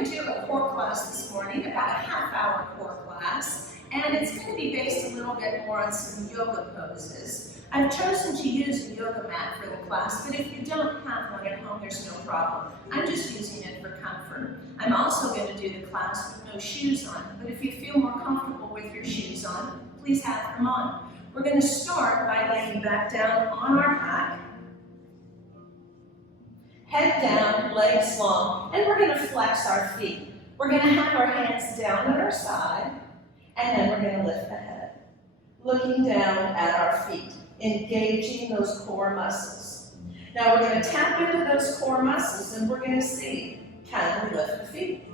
going to do a core class this morning, about a half-hour core class, and it's going to be based a little bit more on some yoga poses. I've chosen to use a yoga mat for the class, but if you don't have one at home, there's no problem. I'm just using it for comfort. I'm also going to do the class with no shoes on, but if you feel more comfortable with your shoes on, please have them on. We're going to start by laying back down on our back, head down, legs long, and we're going to flex our feet. We're going to have our hands down at our side, and then we're going to lift the head, looking down at our feet, engaging those core muscles. Now we're going to tap into those core muscles, and we're going to see, can we lift the feet?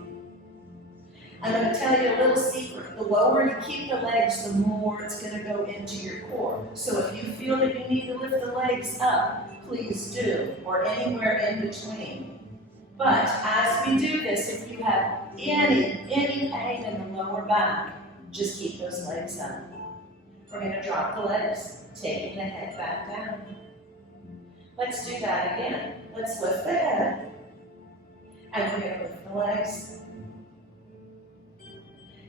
I'm going to tell you a little secret. The lower you keep the legs, the more it's going to go into your core. So if you feel that you need to lift the legs up, please do, or anywhere in between. But as we do this, if you have any pain in the lower back, just keep those legs up. We're going to drop the legs, taking the head back down. Let's do that again. Let's lift the head, and we're going to lift the legs.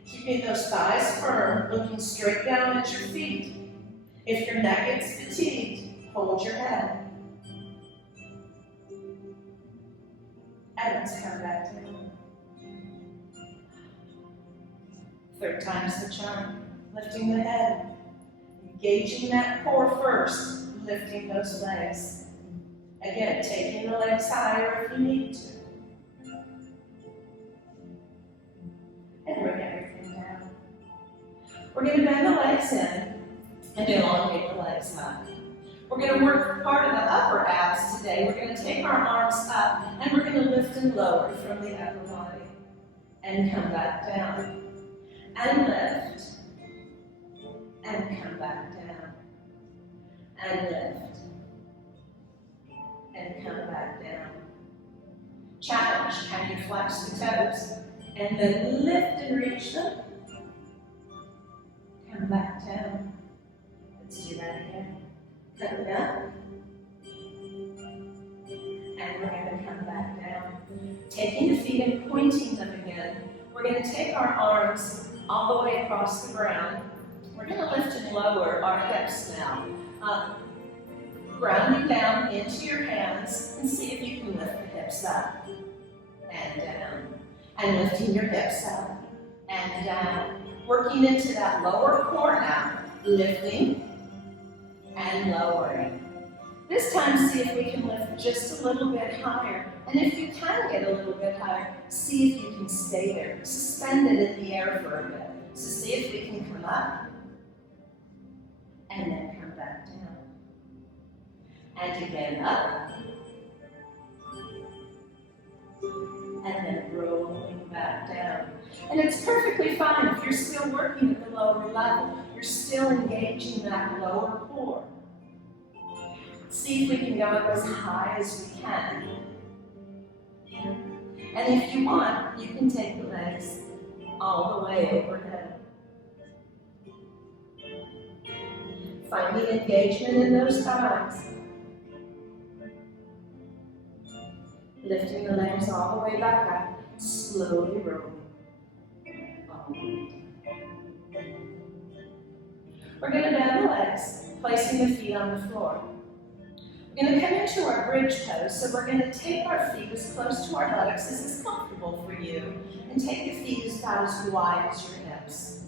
Keeping those thighs firm, looking straight down at your feet. If your neck gets fatigued, hold your head. And let's come back down. Third time's the charm. Lifting the head. Engaging that core first. Lifting those legs. Again, taking the legs higher if you need to. And bring everything down. We're going to bend the legs in and elongate the legs up. We're going to work part of the upper abs today. We're going to take our arms up and we're going to lift and lower from the upper body and come back down. And lift and come back down. And lift and come back down. Challenge, can you flex the toes? And then lift and reach them. Come back down. Let's do that again. Come down. And we're going to come back down. Taking the feet and pointing them again. We're going to take our arms all the way across the ground. We're going to lift and lower our hips now. Grounding down into your hands and see if you can lift the hips up and down. And lifting your hips up and down. Working into that lower core now. Lifting and lowering. This time, see if we can lift just a little bit higher. And if you can get a little bit higher, see if you can stay there. Suspend it in the air for a bit. So see if we can come up and then come back down. And again up. And then rolling back down. And it's perfectly fine if you're still working at the lower level. You're still engaging that lower core. See if we can go up as high as we can. And if you want, you can take the legs all the way overhead. Finding engagement in those thighs. Lifting the legs all the way back up, slowly rolling. We're going to bend the legs, placing the feet on the floor. We're going to come into our bridge pose, so we're going to take our feet as close to our buttocks as is comfortable for you, and take the feet about as wide as your hips.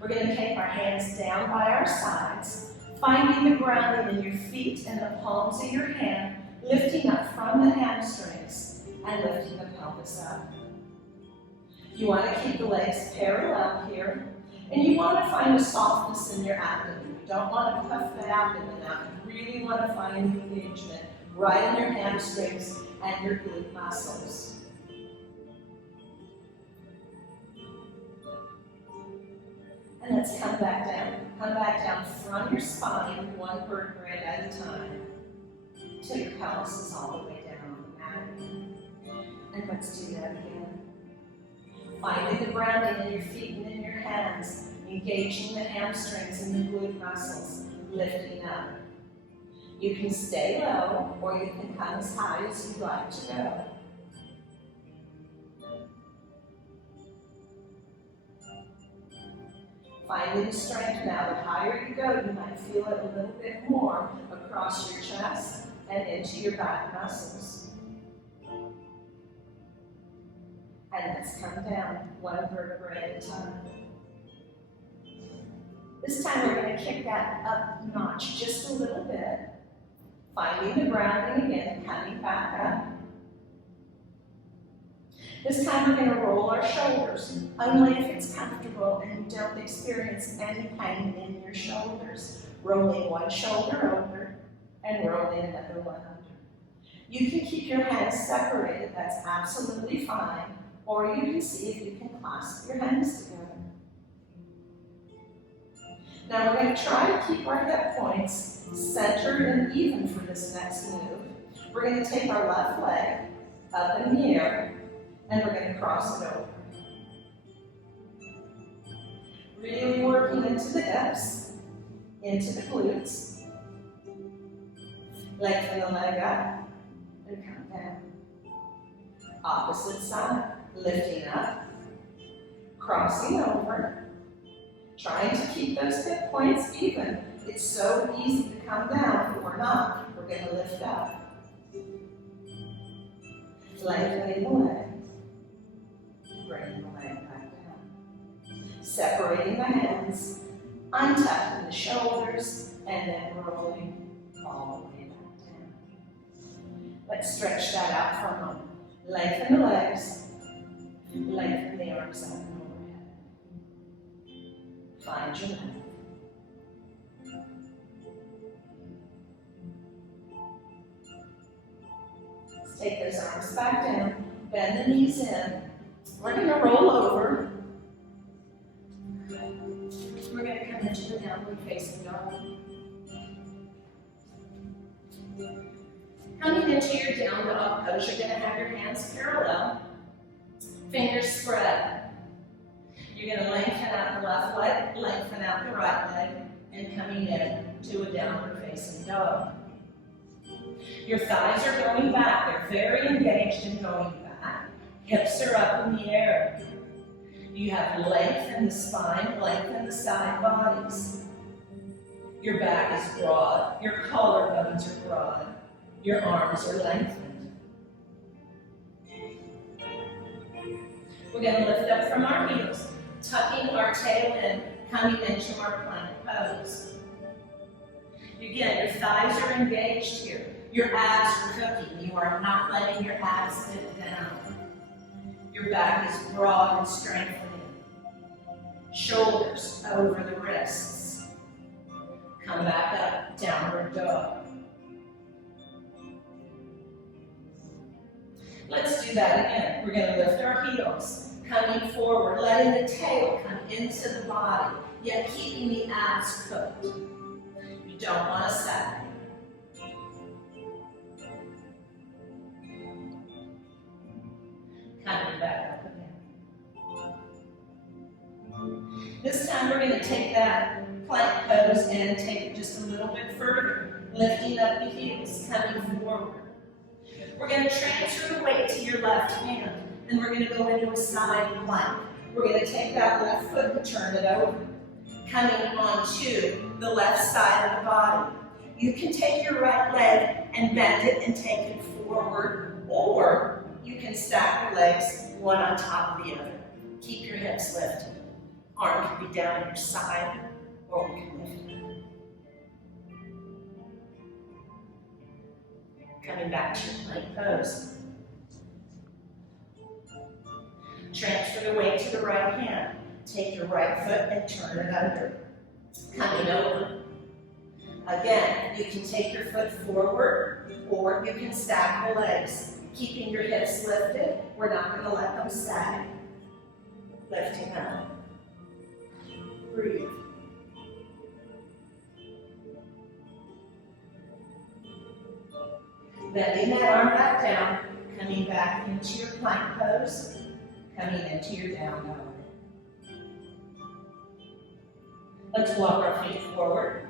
We're going to take our hands down by our sides, finding the grounding in your feet and the palms of your hand, lifting up from the hamstrings and lifting the pelvis up. You want to keep the legs parallel here, and you want to find a softness in your abdomen. You don't want to puff the abdomen out. You really want to find engagement right in your hamstrings and your glute muscles. And let's come back down. Come back down from your spine, one vertebrae at a time, till your pelvis is all the way down on the mat. And let's do that again. Finding the grounding in your feet and in your hands, engaging the hamstrings and the glute muscles, lifting up. You can stay low, or you can come as high as you'd like to go. Finding the strength now. The higher you go, you might feel it a little bit more across your chest and into your back muscles. And let's come down one vertebra at a time. This time we're going to kick that up a notch just a little bit. Finding the grounding again, coming back up. This time we're going to roll our shoulders, only if it's comfortable and you don't experience any pain in your shoulders. Rolling one shoulder over and rolling another one under. You can keep your hands separated, that's absolutely fine, or you can see if you can clasp your hands together. Now we're going to try to keep our hip points centered and even for this next move. We're going to take our left leg up in the air, and we're going to cross it over. Really working into the hips, into the glutes. Lengthen the leg up and come down. Opposite side, lifting up, crossing over. Trying to keep those hip points even. It's so easy to come down, but we're not. We're going to lift up. Lengthening the leg. Bringing the leg back down. Separating the hands, untucking the shoulders, and then rolling all the way back down. Let's stretch that out for a moment. Lengthen the legs, lengthen the arms up and overhead. Find your length. Let's take those arms back down, bend the knees in. We're going to roll over. We're going to come into the downward facing dog. Coming into your down dog pose, you're going to have your hands parallel, fingers spread. You're going to lengthen out the left leg, lengthen out the right leg, and coming in to a downward facing dog. Your thighs are going back. They're very engaged in going back. Hips are up in the air. You have length in the spine, length in the side bodies. Your back is broad. Your collarbones are broad. Your arms are lengthened. We're going to lift up from our heels, tucking our tail in, coming into our plank pose. Again, your thighs are engaged here. Your abs are cooking. You are not letting your abs dip down. Your back is broad and strengthening. Shoulders over the wrists. Come back up, downward dog. Let's do that again. We're going to lift our heels, coming forward, letting the tail come into the body, yet keeping the abs cooked. You don't want to sag. Coming back up again. This time we're going to take that plank pose and take it just a little bit further, lifting up the heels, coming forward. We're going to transfer the weight to your left hand, and we're going to go into a side plank. We're going to take that left foot and turn it over, coming onto the left side of the body. You can take your right leg and bend it and take it forward, or you can stack your legs one on top of the other. Keep your hips lifted. Arm can be down at your side, or we can lift it. Coming back to your plank pose. Transfer the weight to the right hand. Take your right foot and turn it under. Coming over. Again, you can take your foot forward, or you can stack the legs. Keeping your hips lifted. We're not going to let them sag. Lifting up. Breathe. Bending that arm back down, coming back into your plank pose, coming into your down dog. Let's walk our feet forward.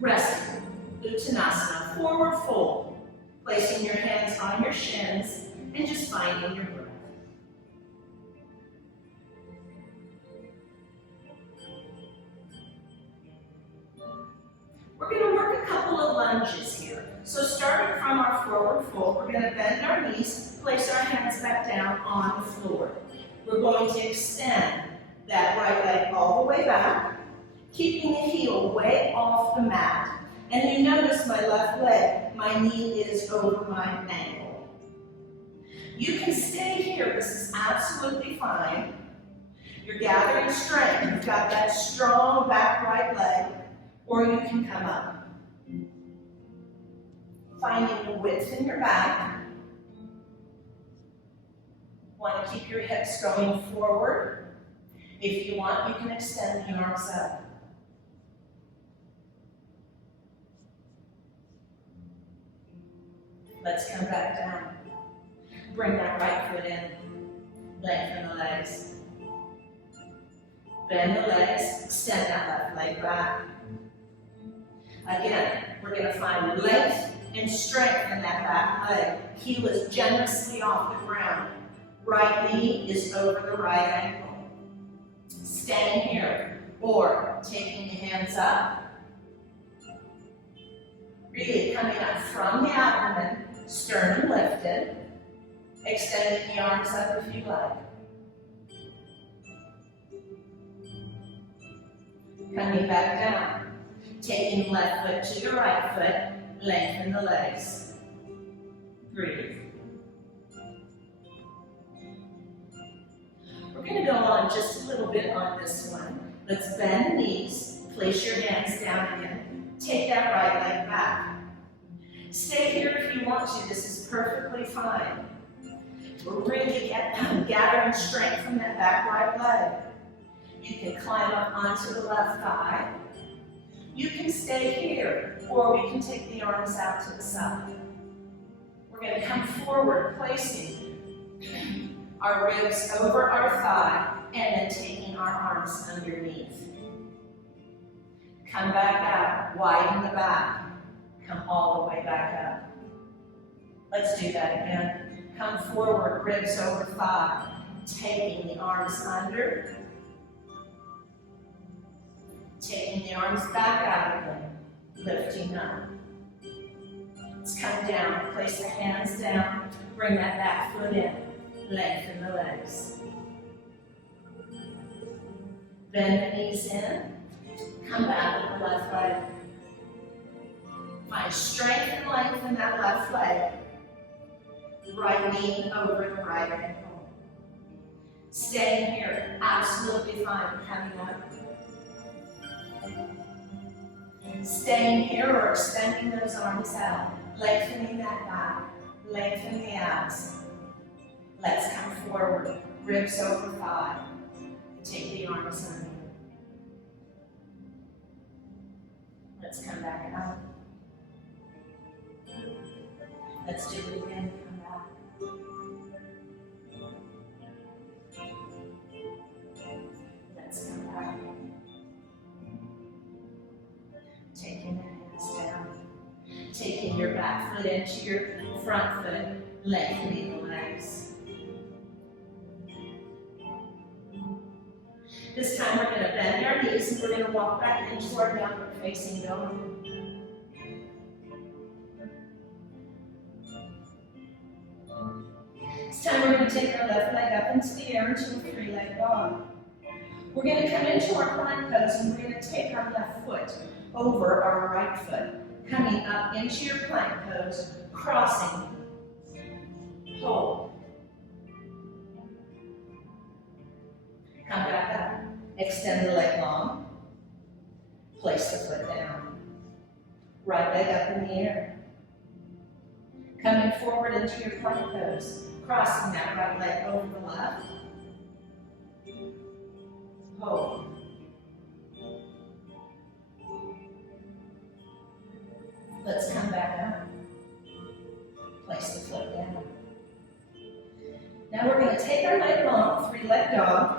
Resting, Uttanasana, forward fold. Placing your hands on your shins and just finding your breath. a couple of lunges here. So starting from our forward fold, we're going to bend our knees, place our hands back down on the floor. We're going to extend that right leg all the way back, keeping the heel way off the mat. And you notice my left leg, my knee is over my ankle. You can stay here, this is absolutely fine. You're gathering strength, you've got that strong back right leg, or you can come up. Finding the width in your back. Want to keep your hips going forward. If you want, you can extend the arms up. Let's come back down. Bring that right foot in. Lengthen the legs. Bend the legs, extend that left leg back. Again, we're going to find length and strength in that back leg. Heel is generously off the ground. Right knee is over the right ankle. Staying here, or taking the hands up. Really coming up from the abdomen, sternum lifted. Extending the arms up if you like. Coming back down. Taking left foot to your right foot, lengthen the legs. Breathe. We're going to go on just a little bit on this one. Let's bend the knees, place your hands down again. Take that right leg back. Stay here if you want to, this is perfectly fine. We're really gathering strength from that back right leg. You can climb up onto the left thigh. You can stay here, or we can take the arms out to the side. We're going to come forward, placing our ribs over our thigh, and then taking our arms underneath. Come back out, widen the back, come all the way back up. Let's do that again. Come forward, ribs over thigh, taking the arms under, taking the arms back out again, lifting up. Let's come down, place the hands down, bring that back foot in, lengthen the legs. Bend the knees in, come back with the left leg. Find strength and length in that left leg. Right knee over the right ankle. Staying here, absolutely fine, coming up. Staying here or extending those arms out, lengthening that back, lengthen the abs. Let's come forward, ribs over thigh. Take the arms under. Let's come back out. Let's do it again, come back. Let's come back. Taking the hands down. Taking your back foot into your front foot, lengthening the legs. This time we're going to bend our knees and we're going to walk back into our downward facing dog. This time we're going to take our left leg up into the air into a three-leg dog. We're going to come into our plank pose and we're going to take our left foot over our right foot, coming up into your plank pose, crossing, hold. Come back up, extend the leg long, place the foot down. Right leg up in the air. Coming forward into your plank pose, crossing that right leg over the left. Hold. Let's come back up. Place the foot down. Now we're going to take our leg long, three-leg dog.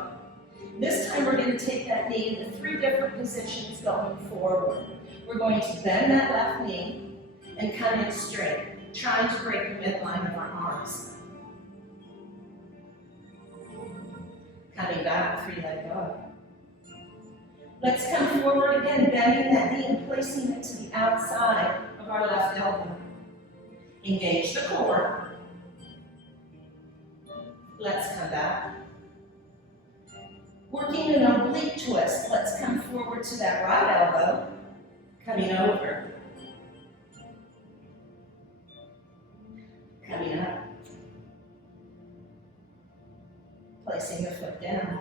This time we're going to take that knee into three different positions going forward. We're going to bend that left knee and come in straight, trying to break the midline of our arms. Coming back, three-leg dog. Let's come forward again, bending that knee and placing it to the outside of our left elbow. Engage the core. Let's come back. Working an oblique twist, let's come forward to that right elbow, coming over. Coming up. Placing the foot down.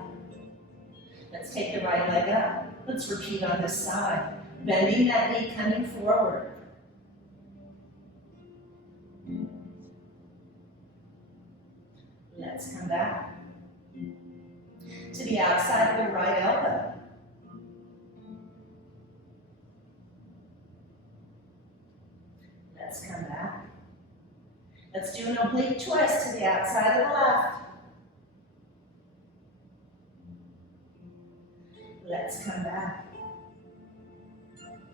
Let's take the right leg up. Let's repeat on this side. Bending that knee, coming forward. Let's come back to the outside of the right elbow. Let's come back. Let's do an oblique twist to the outside of the left. Let's come back.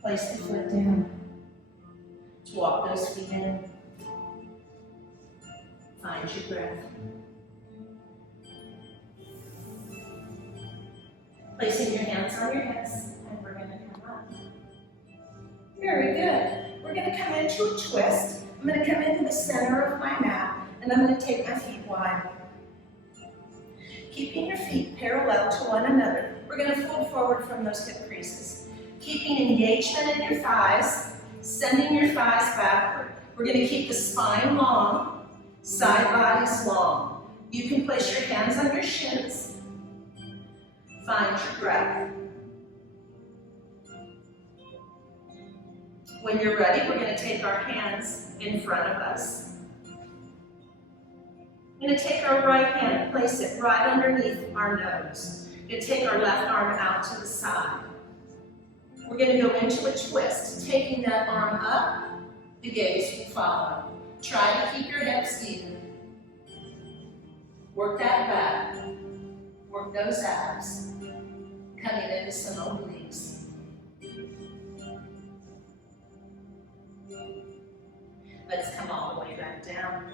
Place the foot down. Let's walk those feet in. Find your breath. Placing your hands on your hips, and we're going to come up. Very good. We're going to come into a twist. I'm going to come into the center of my mat, and I'm going to take my feet wide. Keeping your feet parallel to one another. We're going to fold forward from those hip creases. Keeping engagement in your thighs, sending your thighs backward. We're going to keep the spine long, side bodies long. You can place your hands on your shins. Find your breath. When you're ready, we're going to take our hands in front of us. We're going to take our right hand, place it right underneath our nose. We're going to take our left arm out to the side. We're going to go into a twist, taking that arm up, the gaze will follow. Try to keep your hips even. Work that back. Work those abs. Coming into some obliques. Let's come all the way back down.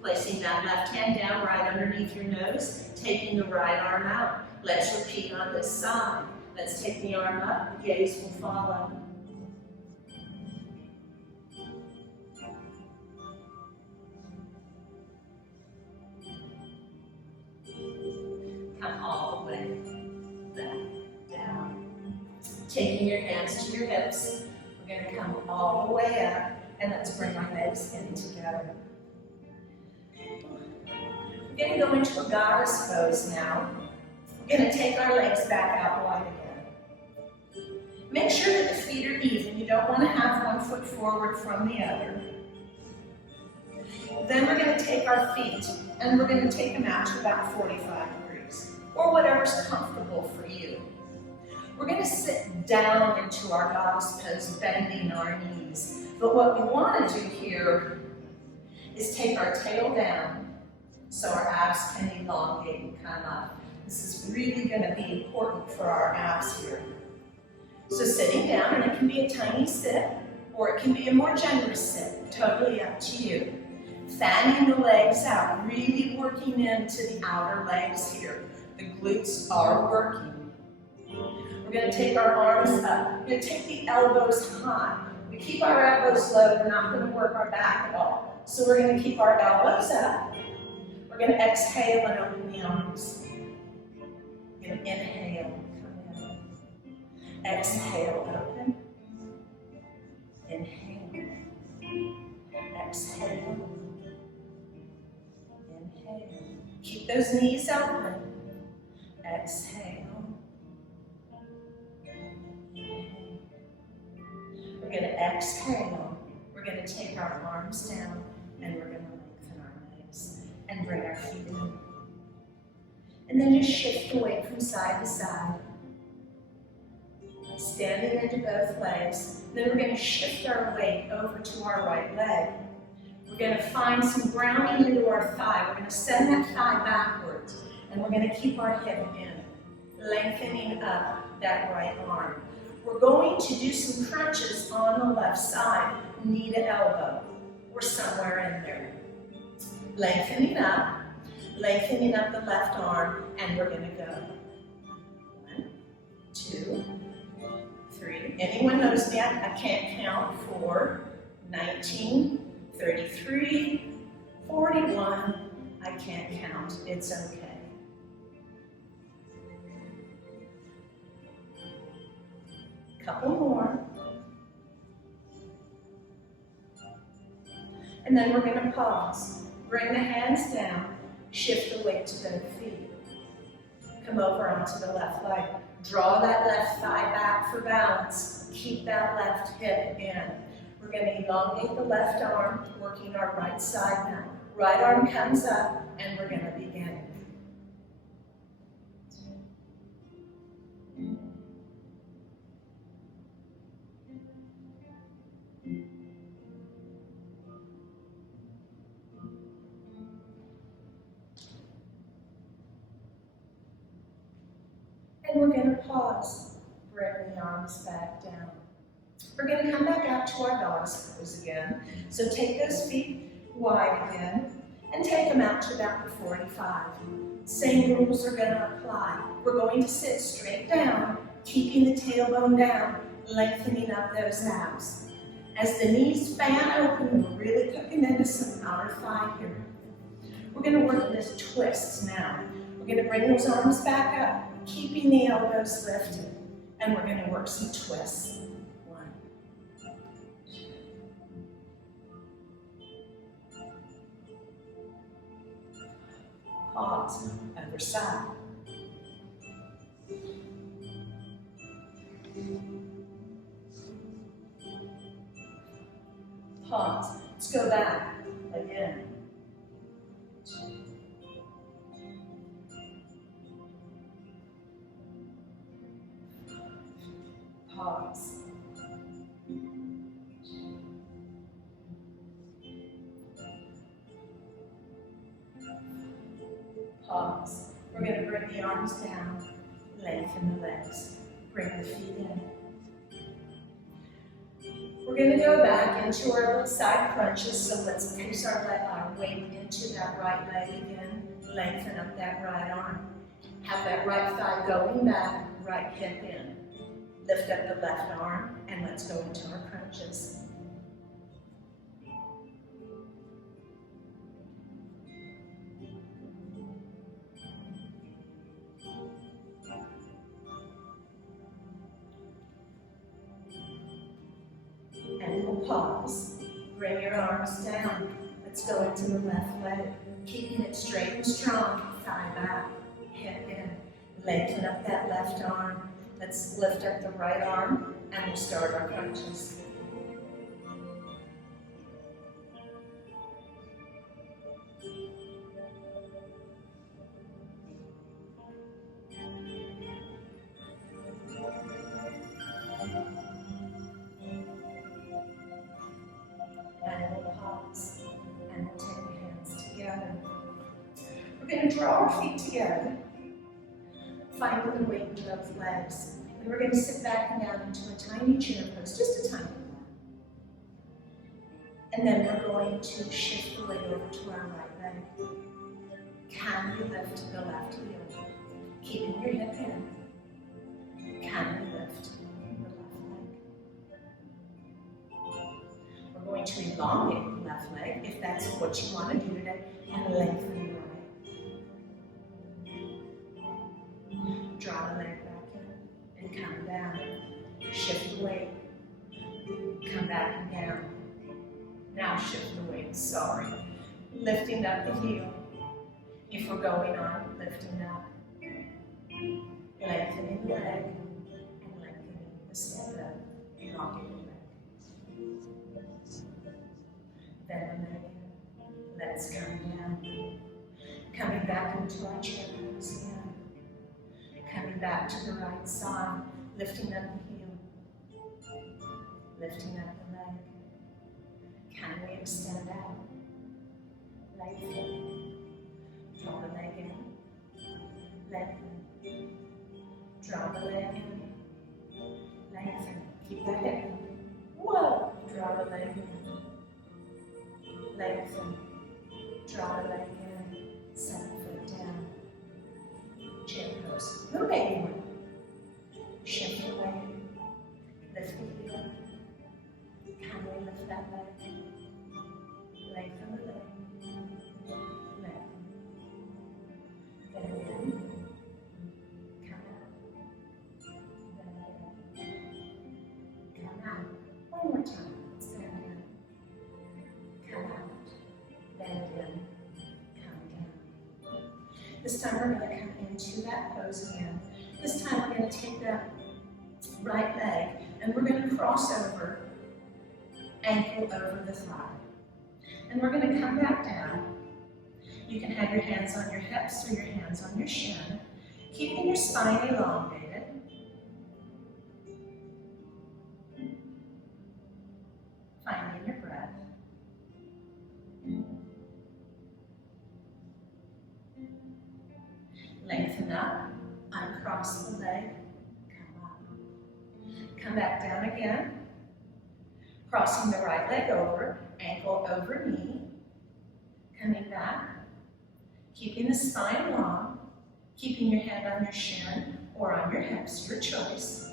Placing that left hand down right underneath your nose, taking the right arm out. Let's repeat on this side. Let's take the arm up, the gaze will follow. Come all the way back down. Taking your hands to your hips, we're going to come all the way up, and let's bring our legs in together. We're going to go into a goddess pose now. We're going to take our legs back out wide again. Make sure that the feet are even. You don't want to have one foot forward from the other. Then we're going to take our feet and we're going to take them out to about 45 degrees, or whatever's comfortable for you. We're going to sit down into our goddess pose, bending our knees. But what we want to do here is take our tail down so our abs can elongate and come up. This is really going to be important for our abs here. So sitting down, and it can be a tiny sit, or it can be a more generous sit, totally up to you. Fanning the legs out, really working into the outer legs here. The glutes are working. We're going to take our arms up. We're going to take the elbows high. We keep our elbows low, we're not going to work our back at all. So we're going to keep our elbows up. We're going to exhale and open the arms. We're going to inhale, come in. Exhale, open. Inhale. Exhale. Inhale. Keep those knees open. Exhale. Inhale. We're going to exhale. We're going to take our arms down and we're going to lengthen our legs and bring our feet in. And then just shift the weight from side to side. Standing into both legs. Then we're going to shift our weight over to our right leg. We're going to find some grounding into our thigh. We're going to send that thigh backwards. And we're going to keep our hip in, lengthening up that right arm. We're going to do some crunches on the left side, knee to elbow, or somewhere in there. Lengthening up the left arm, and we're going to go 1, 2, 3. Anyone knows me, I can't count. 4, 19, 33, 41. I can't count. It's okay. Couple more. And then we're going to pause. Bring the hands down. Shift the weight to both feet. Come over onto the left leg. Draw that left thigh back for balance. Keep that left hip in. We're going to elongate the left arm, working our right side now. Right arm comes up, and we're going to begin. And we're going to pause. Bring the arms back down. We're going to come back out to our dog's pose again. So take those feet wide again and take them out to about the 45. Same rules are going to apply. We're going to sit straight down, keeping the tailbone down, lengthening up those abs. As the knees fan open, we're really cooking into some outer thigh here. We're going to work this twist now. We're going to bring those arms back up, keeping the elbows lifted, and we're going to work some twists. 1, 2. Pause, other side. Pause, let's go back again. Pause. Pause. We're going to bring the arms down, lengthen the legs, bring the feet in. We're going to go back into our side crunches, so let's place our weight into that right leg again, lengthen up that right arm. Have that right thigh going back, right hip in. Lift up the left arm, and let's go into our crunches. And we'll pause. Bring your arms down. Let's go into the left leg, keeping it straight and strong. Thigh back, hip in. Lengthen up that left arm. Let's lift up the right arm, and we'll start our crunches. And we'll pause, and we'll take the hands together. We're going to draw our feet together, finding the weight in both legs. And we're going to sit back and down into a tiny chair pose, just a tiny one. And then we're going to shift the weight over to our right leg. Can you lift to the left heel? Keeping your hip in. Can you lift the left leg? We're going to elongate the left leg, if that's what you want to do today, and lengthen the right. Draw the leg back in and come down. Shift the weight. Come back and down. Now shift the weight, sorry. Lifting up the heel. If we're going on, lifting up. Lengthening the leg and lengthening the stand up. Elongating the leg. Bend the leg in. Let's come down. Coming back into our chair pose again. Coming back to the right side, lifting up the heel, lifting up the leg. Can we extend out? Lengthen. Draw the leg in. Lengthen. Draw the leg in. Lengthen. Keep that hip. Whoa! Draw the leg in. Lengthen. Draw the leg in. Set the foot down. Chair pose. Little baby one. Shift the weight. Lift the heel. Kindly lift that leg. Lengthen the leg. Lengthen. Bend in. Come out. Bend in. Come out. One more time. Let's bend in. Come out. Bend in. Come down. This time we're going to come into that pose again. This time we're going to take that right leg and we're going to cross over, ankle over the thigh. And we're going to come back down. You can have your hands on your hips or your hands on your shin, keeping your spine elongated. Finding your breath. Lengthen up, uncross the leg, come up. Come back down again, crossing the right leg over, ankle over knee, coming back, keeping the spine long, keeping your hand on your shin or on your hips, your choice.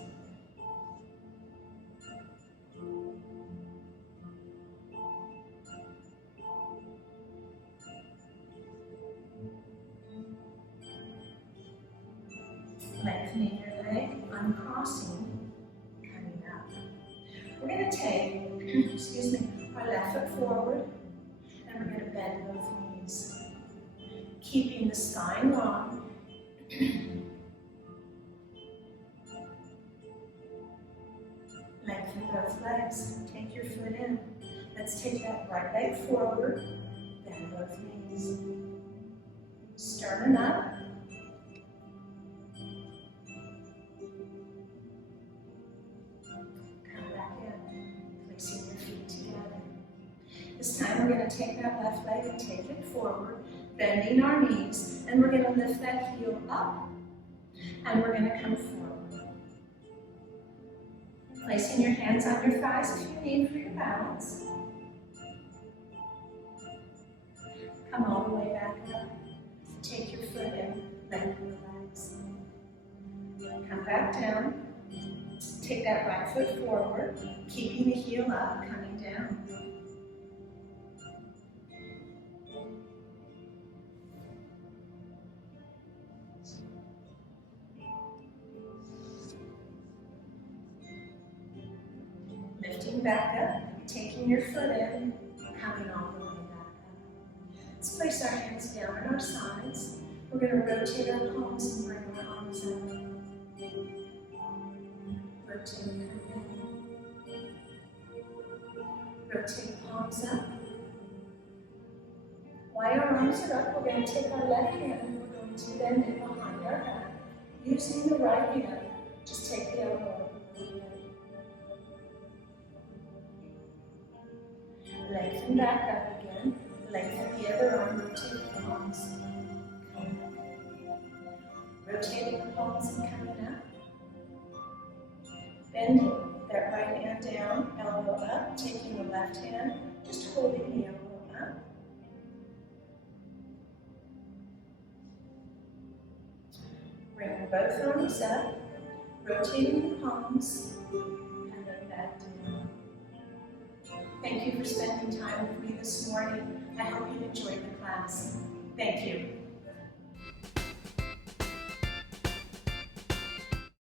Lengthening your leg, uncrossing, coming up. We're going to take, our left foot forward, and we're going to bend both knees. Keeping the spine long. Lengthen both legs. Take your foot in. Let's take that right leg forward, bend both knees. Sternum up. This time we're going to take that left leg and take it forward, bending our knees, and we're going to lift that heel up, and we're going to come forward. Placing your hands on your thighs if you need for your balance. Come all the way back up. Take your foot in, lengthen the legs. Come back down. Take that right foot forward, keeping the heel up, coming down. Lifting back up, taking your foot in, coming all the way back up. Let's place our hands down at our sides. We're going to rotate our palms and bring our arms up. Rotate, rotate palms up. While our arms are up, we're going to take our left hand and we're going to bend it behind our back. Using the right hand, just take the elbow. Lengthen back up again. Lengthen the other arm, rotate the palms. Rotating the palms and coming up. Bending that right hand down, elbow up, taking the left hand, just holding the elbow up. Bring both arms up, rotating the palms, and then back down. Thank you for spending time with me this morning. I hope you enjoyed the class. Thank you.